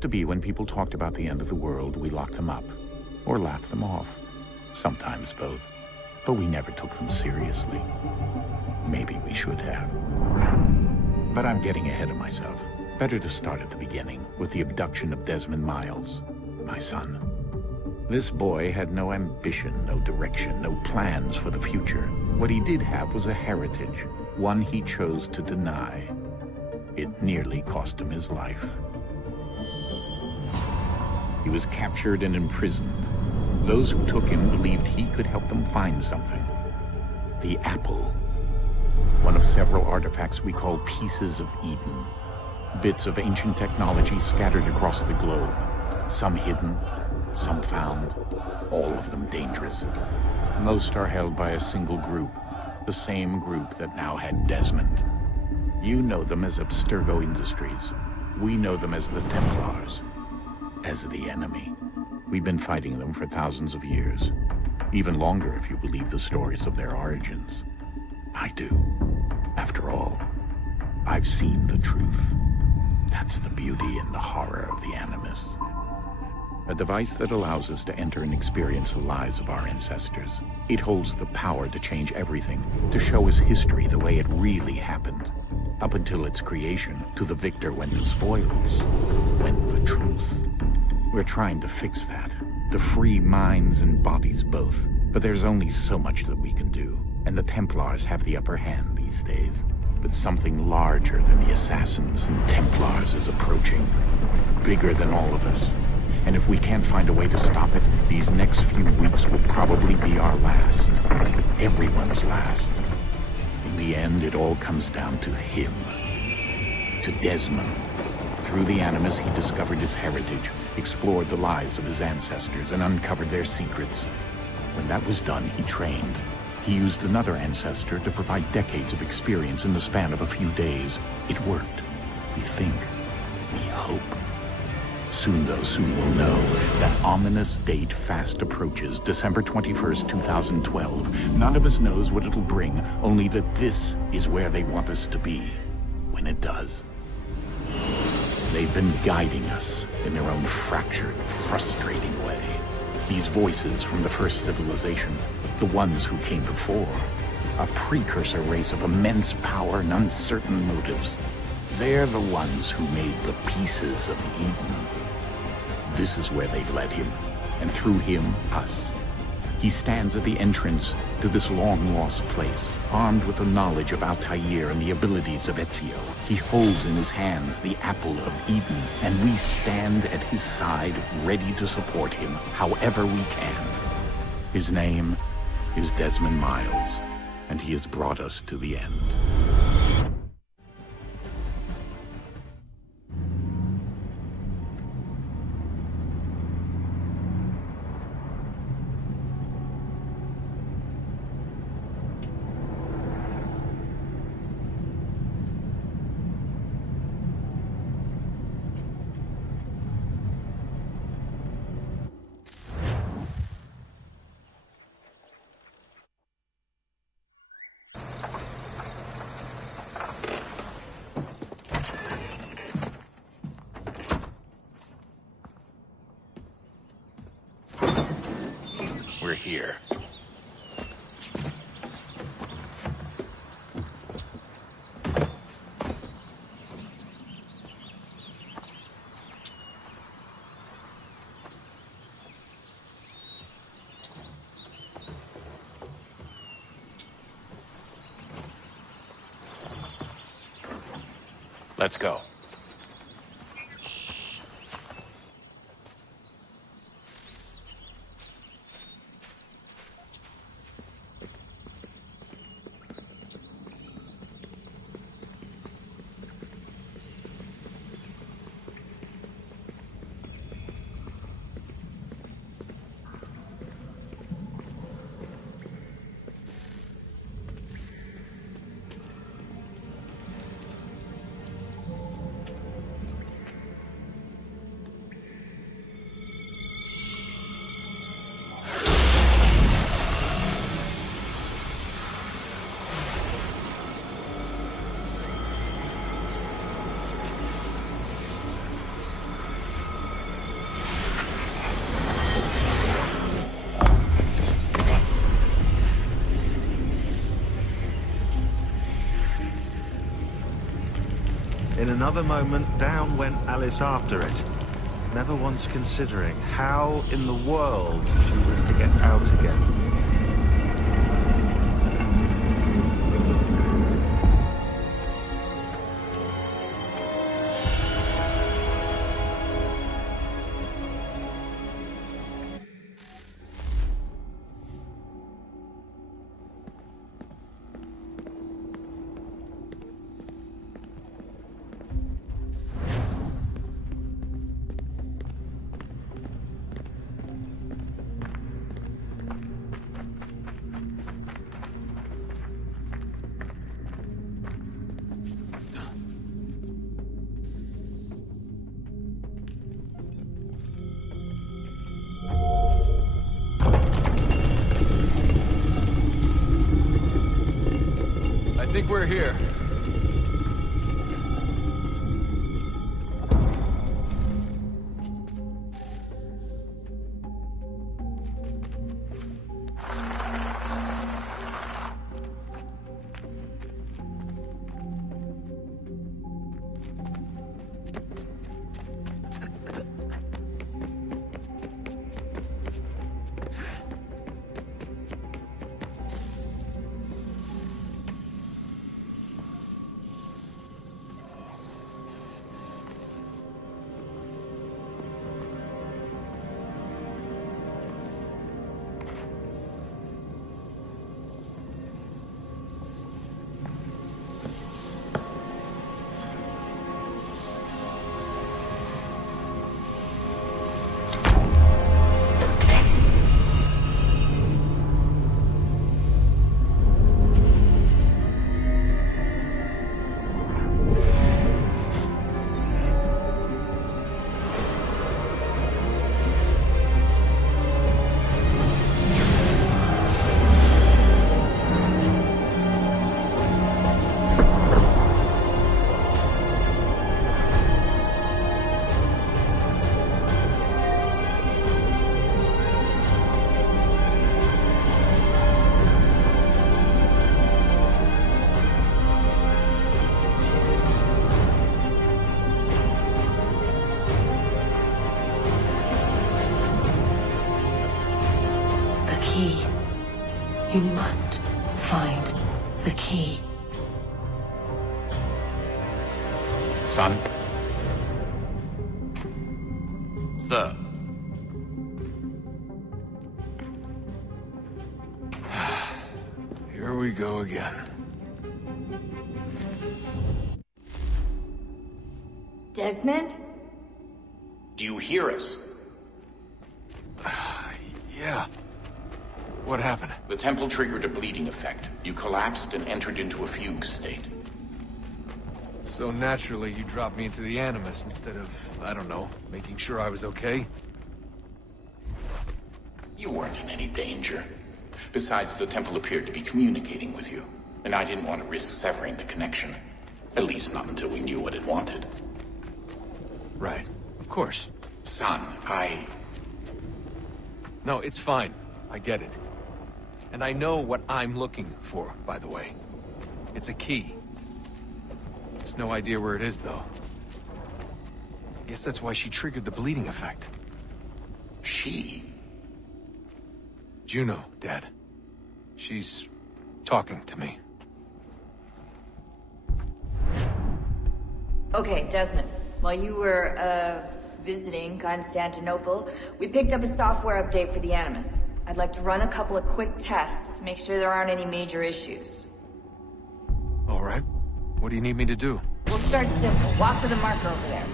To be when people talked about the end of the world, we locked them up or laughed them off. Sometimes both. But we never took them seriously. Maybe we should have. But I'm getting ahead of myself. Better to start at the beginning, with the abduction of Desmond Miles, my son. This boy had no ambition, no direction, no plans for the future. What he did have was a heritage, one he chose to deny. It nearly cost him his life. He was captured and imprisoned. Those who took him believed he could help them find something. The apple. One of several artifacts we call pieces of Eden. Bits of ancient technology scattered across the globe. Some hidden, some found, all of them dangerous. Most are held by a single group, the same group that now had Desmond. You know them as Abstergo Industries. We know them as the Templars, as the enemy. We've been fighting them for thousands of years, even longer if you believe the stories of their origins. I do. After all, I've seen the truth. That's the beauty and the horror of the Animus. A device that allows us to enter and experience the lives of our ancestors. It holds the power to change everything, to show us history the way it really happened. Up until its creation, to the victor went the spoils, went the truth. We're trying to fix that, to free minds and bodies both. But there's only so much that we can do, and the Templars have the upper hand these days. But something larger than the Assassins and Templars is approaching, bigger than all of us. And if we can't find a way to stop it, these next few weeks will probably be our last. Everyone's last. In the end, it all comes down to him. To Desmond. Through the Animus, he discovered his heritage, explored the lives of his ancestors, and uncovered their secrets. When that was done, he trained. He used another ancestor to provide decades of experience in the span of a few days. It worked. We think. We hope. Soon, though, soon we'll know. That ominous date fast approaches, December 21st, 2012. None of us knows what it'll bring, only that this is where they want us to be, when it does. They've been guiding us in their own fractured, frustrating way. These voices from the first civilization, the ones who came before, a precursor race of immense power and uncertain motives. They're the ones who made the pieces of Eden. This is where they've led him, and through him, us. He stands at the entrance to this long-lost place, armed with the knowledge of Altair and the abilities of Ezio. He holds in his hands the apple of Eden, and we stand at his side, ready to support him however we can. His name is Desmond Miles, and he has brought us to the end. We're here. Let's go. another moment, down went Alice after it, never once considering how in the world she was to get out again. I think we're here. You must find the key. Son? Sir. Here we go again. Desmond? Do you hear us? Yeah. What happened? The temple triggered a bleeding effect. You collapsed and entered into a fugue state. So naturally, you dropped me into the Animus instead of, I don't know, making sure I was okay? You weren't in any danger. Besides, the temple appeared to be communicating with you, and I didn't want to risk severing the connection. At least not until we knew what it wanted. Right. Of course. Son, No, it's fine. I get it. And I know what I'm looking for, by the way. It's a key. There's no idea where it is, though. Guess that's why she triggered the bleeding effect. She? Juno, Dad. She's talking to me. Okay, Desmond. While you were, visiting Constantinople, we picked up a software update for the Animus. I'd like to run a couple of quick tests, make sure there aren't any major issues. All right. What do you need me to do? We'll start simple. Walk to the marker over there.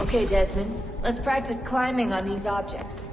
Okay, Desmond. Let's practice climbing on these objects.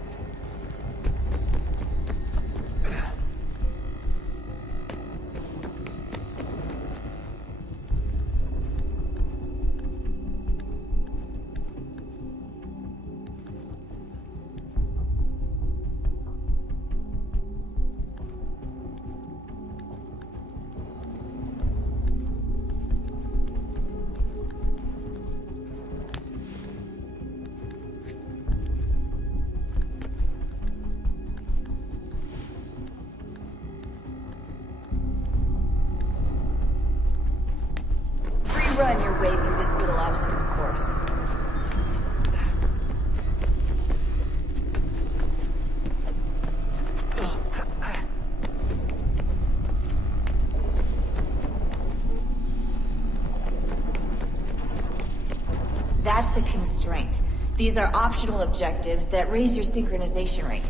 That's a constraint. These are optional objectives that raise your synchronization rate.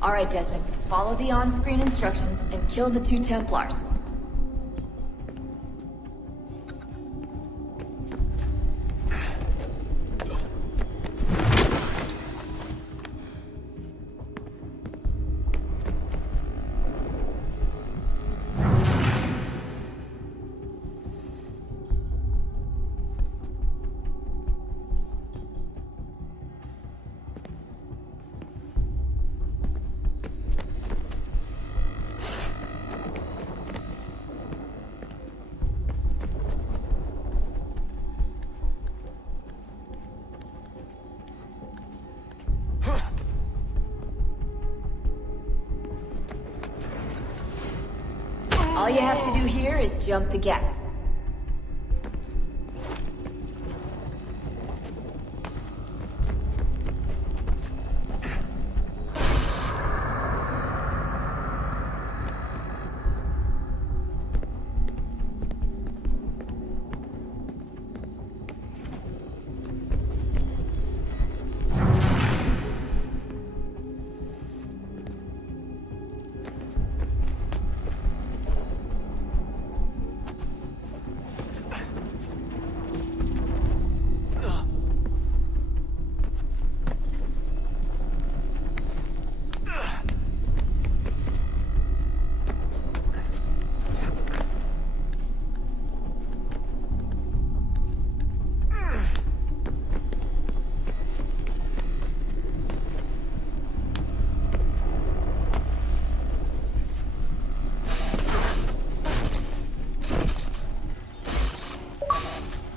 Alright, Desmond. Follow the on-screen instructions and kill the 2 Templars. All you have to do here is jump the gap.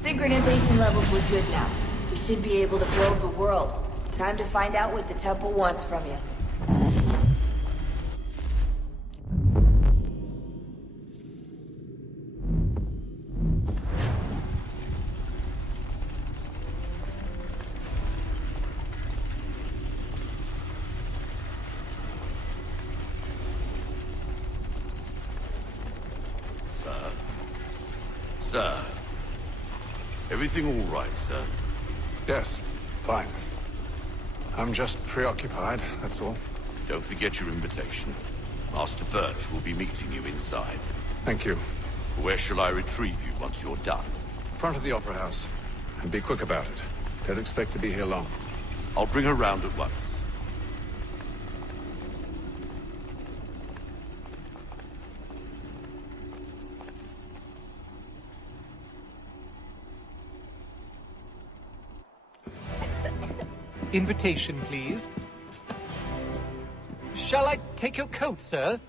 Synchronization levels look good now. We should be able to build the world. Time to find out what the temple wants from you. Sir. Everything all right, sir? Yes, fine. I'm just preoccupied, that's all. Don't forget your invitation. Master Birch will be meeting you inside. Thank you. Where shall I retrieve you once you're done? Front of the Opera House. And be quick about it. Don't expect to be here long. I'll bring her round at once. Invitation, please. Shall I take your coat, sir?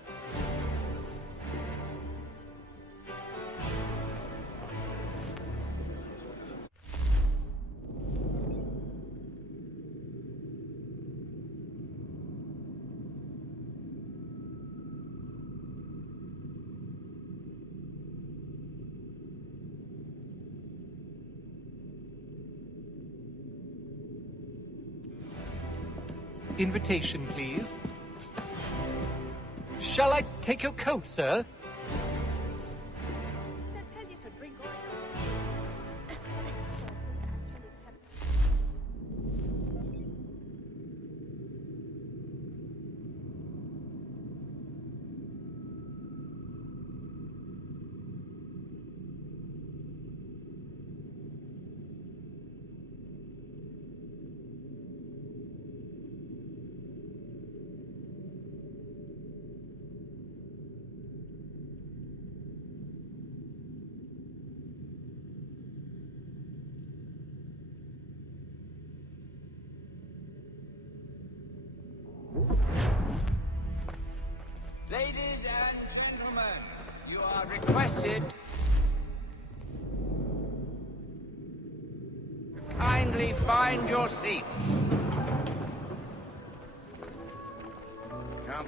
Invitation, please. Shall I take your coat, sir? Ladies and gentlemen, you are requested to kindly find your seats. Come.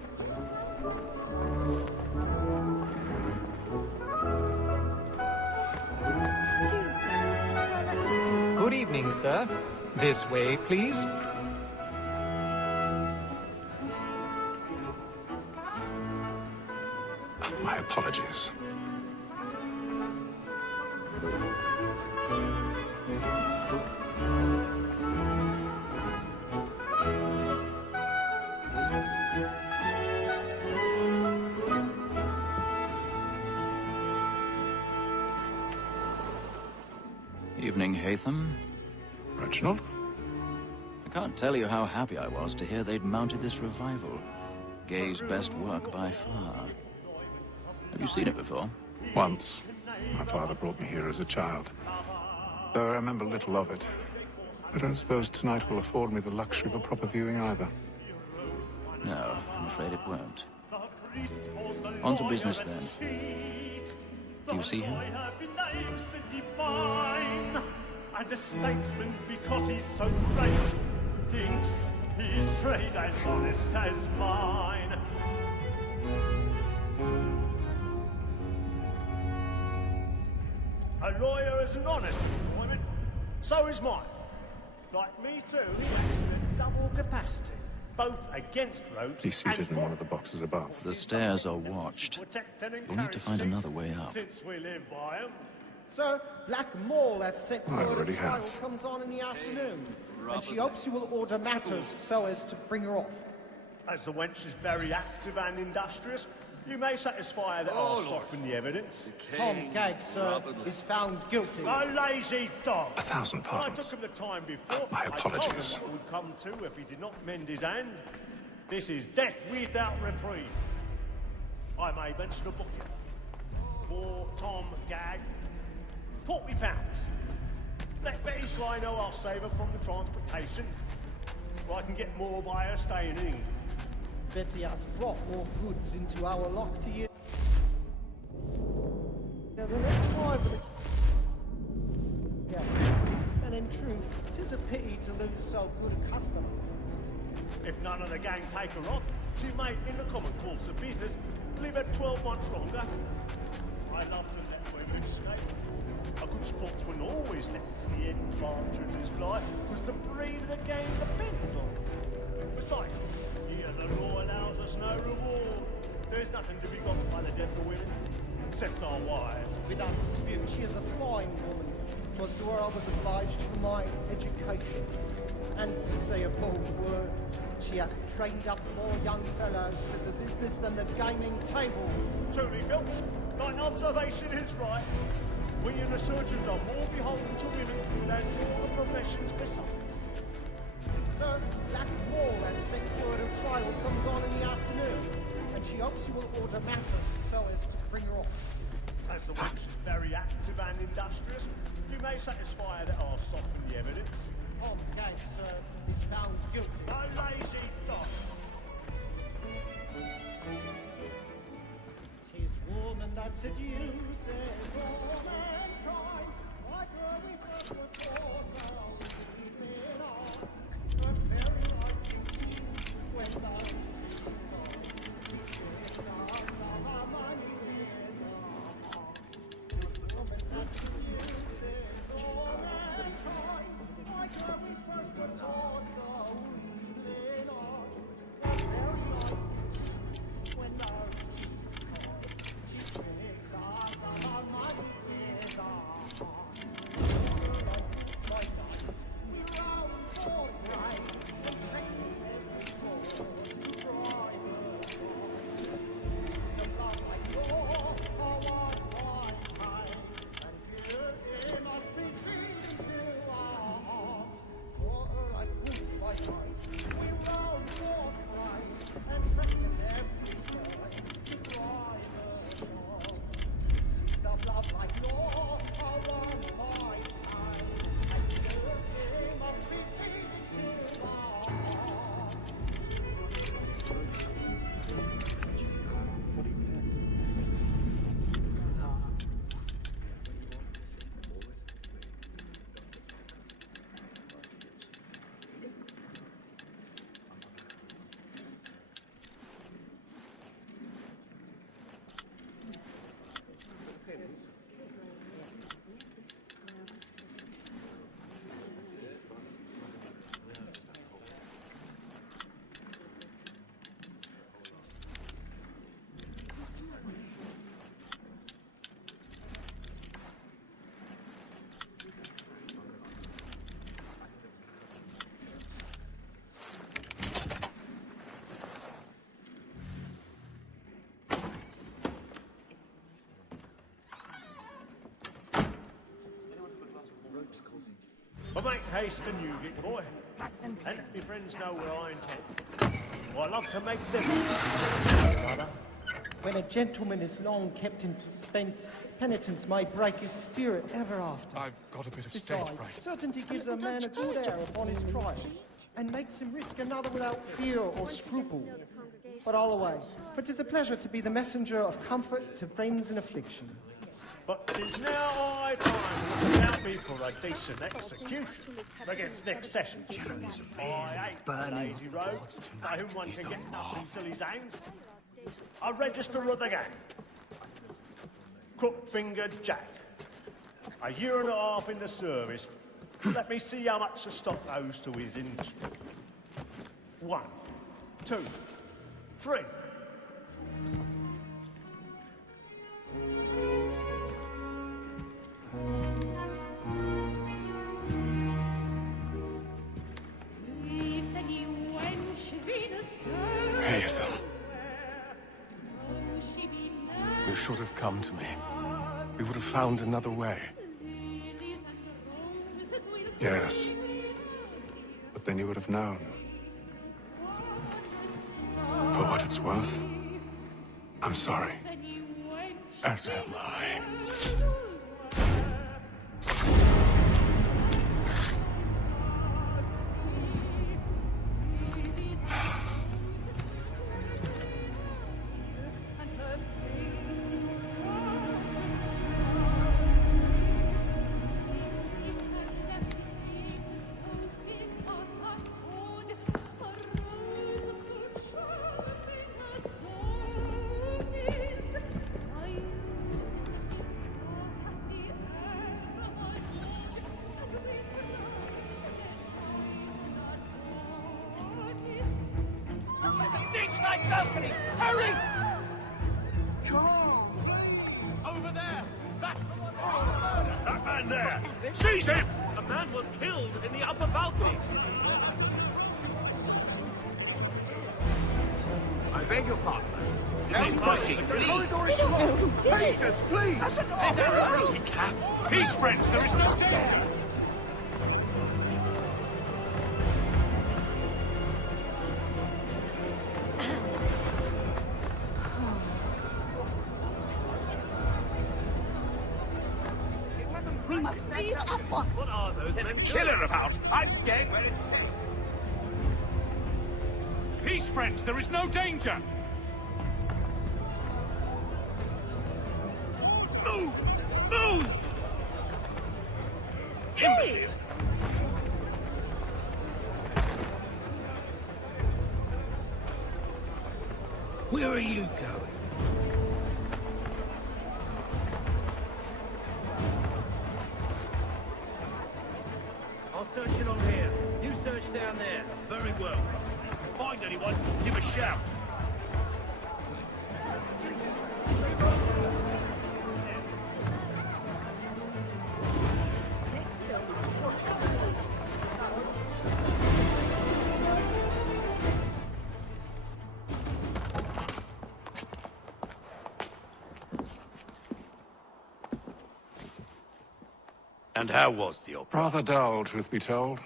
Good evening, sir. This way, please. My apologies. Evening, Hatham. Reginald? I can't tell you how happy I was to hear they'd mounted this revival. Gay's best work by far. Have you seen it before? Once. My father brought me here as a child. Though I remember little of it. I don't suppose tonight will afford me the luxury of a proper viewing either. No, I'm afraid it won't. On to business then. Do you see him? And the statesman, because he's so great, thinks his trade as honest as mine. A lawyer is an honest employment, so is mine. Like me too, he acts in double capacity, both against roads He's and seated in one of the boxes above. The stairs are watched. We'll need to find another way up. Since we live by 'em. Sir, Black Mall at set I for already the trial have. comes on in the afternoon, and she hopes you will order matters so as to bring her off. As the wench is very active and industrious, you may satisfy that I'll soften the evidence. Tom Gagg, sir, is found guilty. A lazy dog! 1,000 I pardons. took him the time before. My I apologies. told him what would come to if he did not mend his hand. This is death without reprieve. I may venture to book him. For Tom Gagg, £40. Let Betty Sly know I'll save her from the transportation. Or I can get more by her staying in England. Betty has brought more goods into our lock to you. And in truth, 'tis a pity to lose so good a customer. If none of the gang take her off, she may, in the common course of business, live at 12 months longer. I love to let women escape. A good sportsman always lets the end partridges fly, because the breed of the game depends on it. Besides, here the law allows us no reward. There's nothing to be got by the death of women, except our wives. Without dispute, she is a fine woman. 'Twas to her I was obliged for my education. And to say a bold word, she hath trained up more young fellows to the business than the gaming table. Truly, Filch, thine observation is right. We and the surgeons are more beholden to women than all the professions besides. Sir, Black Wall at set word of trial comes on in the afternoon, and she hopes you will order matters so as to bring her off. As the wench is very active and industrious, you may satisfy her that I'll soften the evidence. Tom Gagg, sir, is found guilty. A lazy dog! 'Tis woman that seduces womankind, like her we first were taught, now we live on. Her very life when thou But make haste and use it, boy. And let me friends know where I intend. I love to make them. Brother. When a gentleman is long kept in suspense, penitence may break his spirit ever after. I've got a bit of stage Besides, fright. certainty gives a man a good air upon his trial, and makes him risk another without fear or scruple. But all away, for 'tis a pleasure to be the messenger of comfort to friends in affliction. But 'tis now high time to look about me for a decent execution against next session. I hate the lazy road, by whom one can get nothing till he's hanged. A register of the gang. Crook-fingered Jack. A year and a half in the service. Let me see how much the stock owes to his industry. 1, 2, 3. Hey, Ethel. You should have come to me. We would have found another way. Yes. But then you would have known. For what it's worth, I'm sorry. As am I. Balcony! Hurry! Over there! That man there! Seize him! A man was killed in the upper balcony. I beg your pardon. No pushing, please! Patience, please! That's an Peace, friends, there is no danger! We must leave at once. What are those? There's a killer about! I'm staying where it's safe. Peace, friends, there is no danger! Move! Move! Hey! Where are you going? I'll search it on here. You search down there. Very well. Find anyone, give a shout. And how was the opera? Rather dull, truth be told.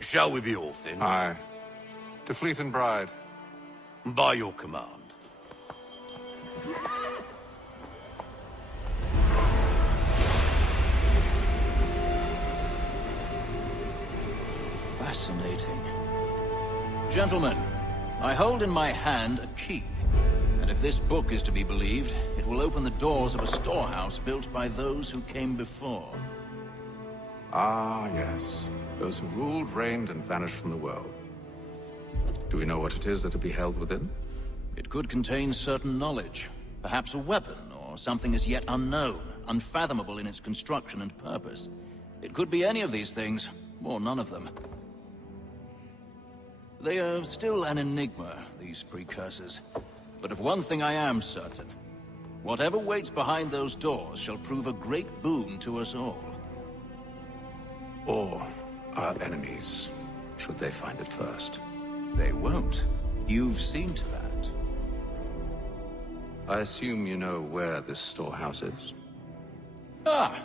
Shall we be off then? Aye. To Fleet and Bride. By your command. Fascinating. Gentlemen, I hold in my hand a key. And if this book is to be believed, it will open the doors of a storehouse built by those who came before. Ah, yes. Those who ruled, reigned, and vanished from the world. Do we know what it is that will be held within? It could contain certain knowledge. Perhaps a weapon, or something as yet unknown, unfathomable in its construction and purpose. It could be any of these things, or none of them. They are still an enigma, these precursors. But of one thing I am certain. Whatever waits behind those doors shall prove a great boon to us all. Or our enemies, should they find it first. They won't. You've seen to that. I assume you know where this storehouse is? Ah,